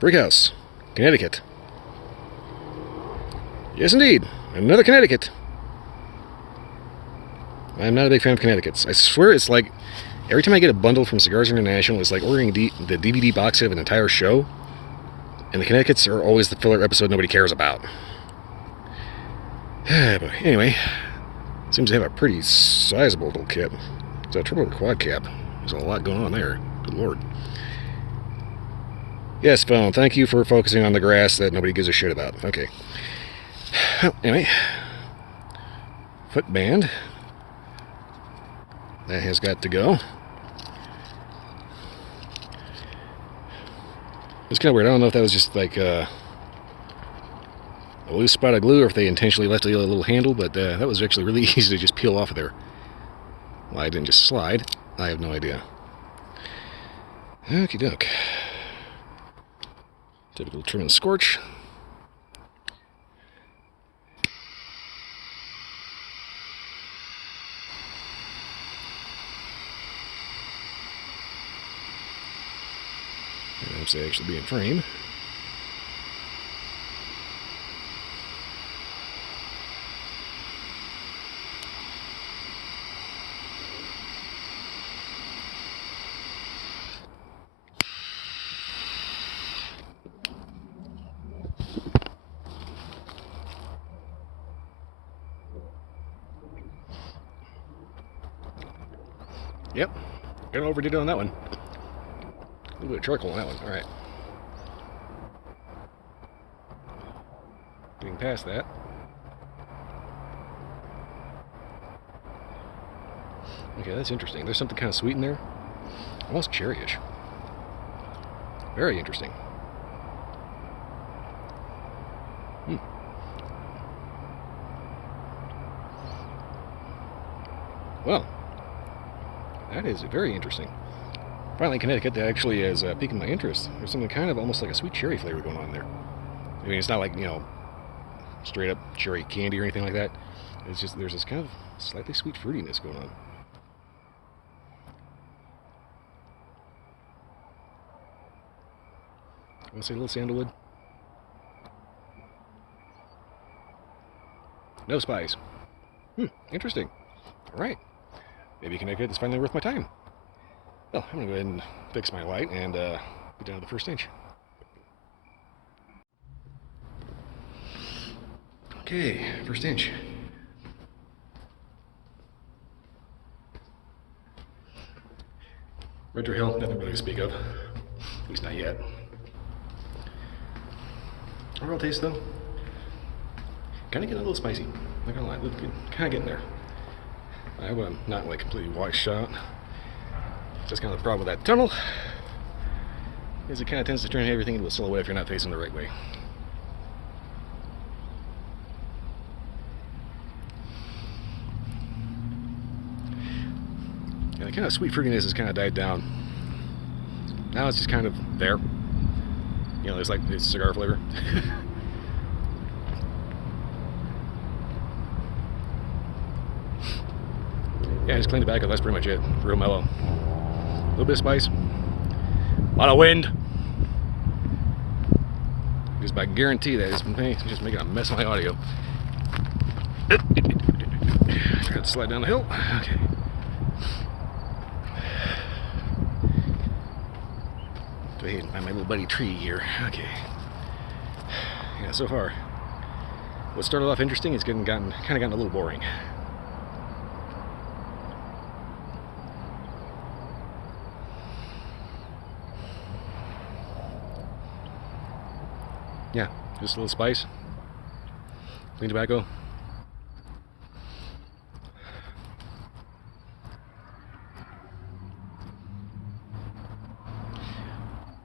Brickhouse, Connecticut. Yes, indeed. Another Connecticut. I'm not a big fan of Connecticut's. I swear it's like every time I get a bundle from Cigars International, it's like ordering the DVD box set of an entire show. And the Connecticut's are always the filler episode nobody cares about. But anyway, seems to have a pretty sizable little cap. It's a triple or quad cap. There's a lot going on there. Good lord. Yes, phone. Thank you for focusing on the grass that nobody gives a shit about. Okay. Well, anyway. Footband. That has got to go. It's kind of weird. I don't know if that was just like a loose spot of glue or if they intentionally left a little handle, but that was actually really easy to just peel off of there. Why it didn't just slide, I have no idea. Okie doke. Typical trim and scorch. Perhaps they actually be in frame. Yep, got overdid on that one. A little bit of charcoal on that one. All right. Getting past that. Okay, that's interesting. There's something kind of sweet in there. Almost cherryish. Very interesting. Well, that is very interesting. Finally, Connecticut, that actually has piqued my interest. There's something kind of almost like a sweet cherry flavor going on there. I mean, it's not like, you know, straight up cherry candy or anything like that. It's just, there's this kind of slightly sweet fruitiness going on. I want to say a little sandalwood. No spice. Interesting. All right. Maybe Connecticut is finally worth my time. Well, I'm going to go ahead and fix my light and get down to the first inch. Okay, first inch. Retro Hill, nothing really to speak of. At least not yet. Overall taste though, kind of getting a little spicy. Not gonna lie, kind of getting there. I'm not like completely washed out. Just kind of the problem with that tunnel is it kind of tends to turn everything into a silhouette if you're not facing the right way. Yeah, the kind of sweet fruitiness has kind of died down. Now it's just kind of there. You know, there's like it's cigar flavor. Yeah, just clean tobacco, that's pretty much it. Real mellow. A little bit of spice. A lot of wind. Just by guarantee that it's just making a mess of my audio. Try to slide down the hill. Okay. Wait, find my little buddy tree here. Okay. Yeah, so far, what started off interesting is kind of gotten a little boring. Yeah, just a little spice, clean tobacco.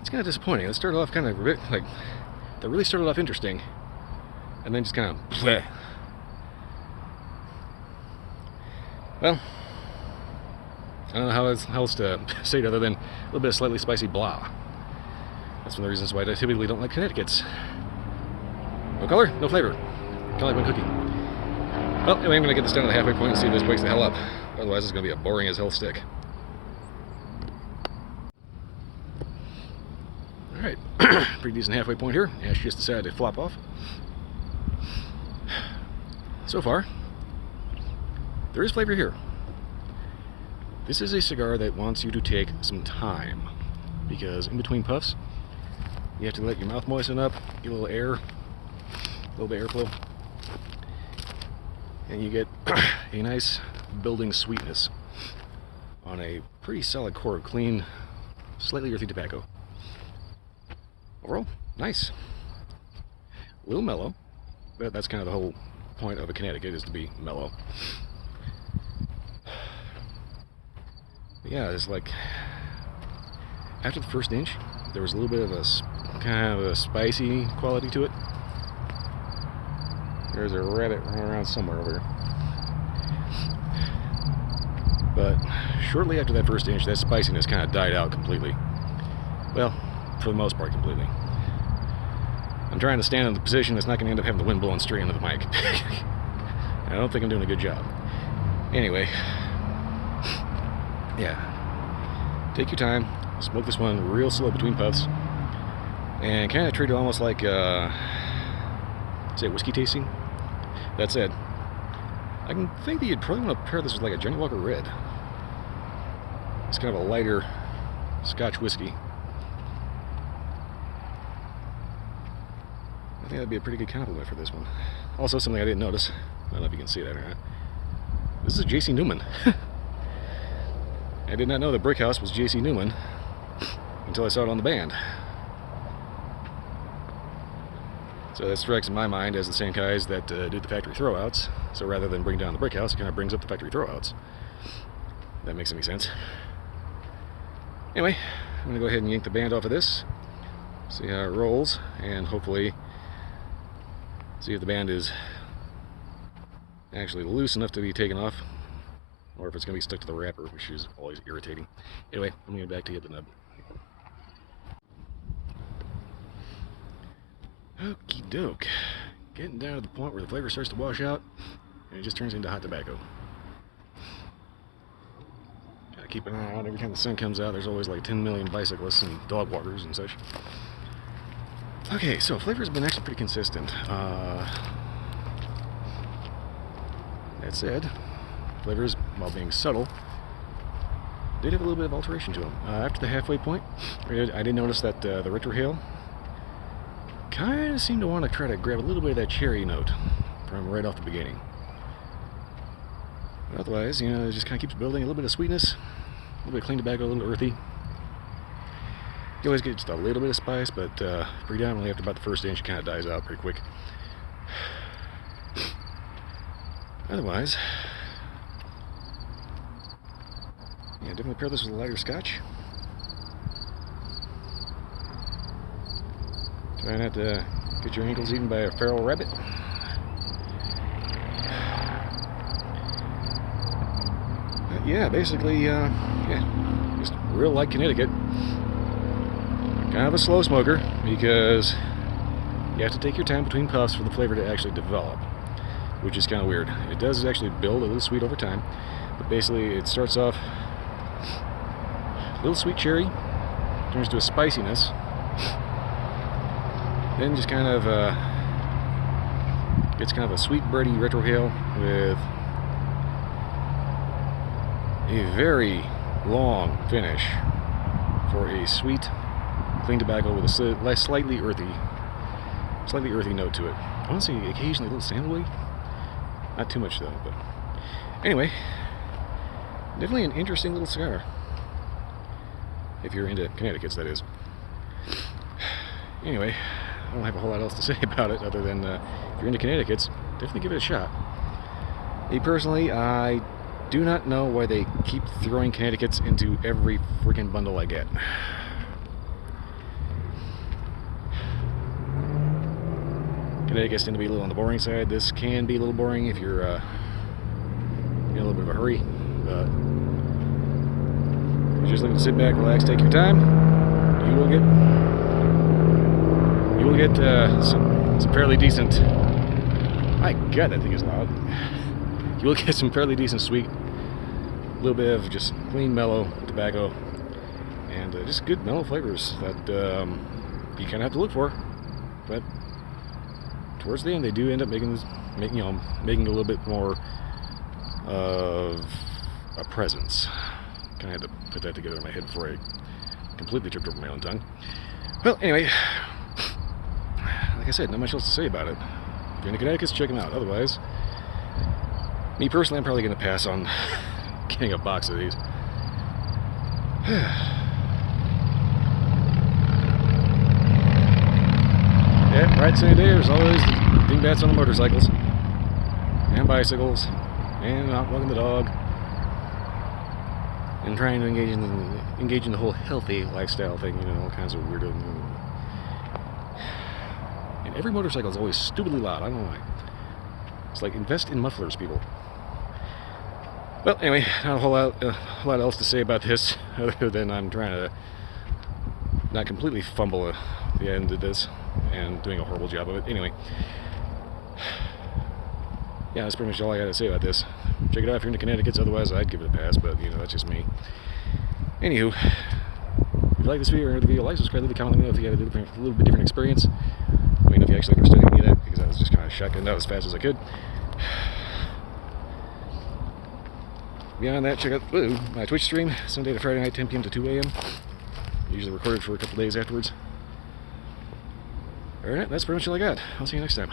It's kind of disappointing. It started off kind of like, that really started off interesting, and then just kind of bleh. Well, I don't know how else to say it other than a little bit of slightly spicy blah. That's one of the reasons why I typically don't like Connecticut's. No color, no flavor. Kind of like when cooking. Well, anyway, I'm going to get this down to the halfway point and see if this breaks the hell up. Otherwise, it's going to be a boring as hell stick. Alright, pretty decent halfway point here. Ash just decided to flop off. So far, there is flavor here. This is a cigar that wants you to take some time, because in between puffs, you have to let your mouth moisten up, get a little air, a little bit of airflow, and you get a nice building sweetness on a pretty solid core of clean, slightly earthy tobacco. Overall, nice. A little mellow, but that's kind of the whole point of a Connecticut, is to be mellow. But yeah, it's like after the first inch, there was a little bit of a kind of a spicy quality to it. There's a rabbit running around somewhere over here. But shortly after that first inch, that spiciness kind of died out completely. Well, for the most part, completely. I'm trying to stand in the position that's not going to end up having the wind blowing straight into the mic. I don't think I'm doing a good job. Anyway, yeah. Take your time, smoke this one real slow between puffs, and kind of treat it almost like, say, whiskey tasting. That said, I can think that you'd probably want to pair this with like a Johnny Walker Red. It's kind of a lighter Scotch whiskey. I think that'd be a pretty good compliment for this one. Also, something I didn't notice. I don't know if you can see that or not. This is J.C. Newman. I did not know that Brickhouse was J.C. Newman until I saw it on the band. So that strikes in my mind as the same guys that do the factory throwouts. So rather than bring down the Brickhouse, it kind of brings up the factory throwouts. If that makes any sense. Anyway, I'm going to go ahead and yank the band off of this, see how it rolls, and hopefully see if the band is actually loose enough to be taken off, or if it's going to be stuck to the wrapper, which is always irritating. Anyway, I'm going to get back to hit the nub. Okie doke. Getting down to the point where the flavor starts to wash out, and it just turns into hot tobacco. Gotta keep an eye out every time the sun comes out. There's always like 10 million bicyclists and dog walkers and such. Okay, so flavor's been actually pretty consistent. That said, flavors, while being subtle, did have a little bit of alteration to them. After the halfway point, I did notice that the retrohale kind of seemed to want to try to grab a little bit of that cherry note from right off the beginning. But otherwise, you know, it just kind of keeps building a little bit of sweetness, a little bit of clean tobacco, a little earthy. You always get just a little bit of spice, but predominantly after about the first inch, it kind of dies out pretty quick. Otherwise, yeah, definitely pair this with a lighter Scotch. Try not to get your ankles eaten by a feral rabbit. But yeah, basically, yeah, just real light Connecticut. Kind of a slow smoker, because you have to take your time between puffs for the flavor to actually develop, which is kind of weird. It does actually build a little sweet over time, but basically it starts off a little sweet cherry, turns to a spiciness, then just kind of gets kind of a sweet bready retrohale with a very long finish for a sweet clean tobacco with a slightly earthy note to it. I want to say occasionally a little sandalwood. Not too much though, but anyway, definitely an interesting little cigar. If you're into Connecticut's, that is. Anyway, I don't have a whole lot else to say about it other than if you're into Connecticut's, definitely give it a shot. Me personally, I do not know why they keep throwing Connecticut's into every freaking bundle I get. Connecticut's tend to be a little on the boring side. This can be a little boring if you're in a little bit of a hurry. But if you're just looking to sit back, relax, take your time, you will get some fairly decent. My God, that thing is loud. You will get some fairly decent sweet, a little bit of just clean, mellow tobacco, and just good mellow flavors that you kind of have to look for. But towards the end, they do end up making a little bit more of a presence. Kind of had to put that together in my head before I completely tripped over my own tongue. Well, anyway, like I said, not much else to say about it. If you're in Connecticut, check them out. Otherwise, me personally, I'm probably going to pass on getting a box of these. Yeah, bright sunny day, there's always the dingbats on the motorcycles and bicycles and out walking the dog and trying to engage in the whole healthy lifestyle thing, you know, all kinds of weirdo. And every motorcycle is always stupidly loud. I don't know why. It's like, invest in mufflers, people. Well, anyway, not a whole lot else to say about this, other than I'm trying to not completely fumble the end of this and doing a horrible job of it. Anyway, yeah, that's pretty much all I got to say about this. Check it out if you're into Connecticut. Otherwise, I'd give it a pass, but you know, that's just me. Anywho, if you like this video or the video, like, subscribe, leave a comment. Let me know if you had a little bit different experience. Let me know if you actually understood any of that, because I was just kind of shotgunned out as fast as I could. Beyond that, check out my Twitch stream, Sunday to Friday night, 10 p.m. to 2 a.m. Usually recorded for a couple days afterwards. Alright, that's pretty much all I got. I'll see you next time.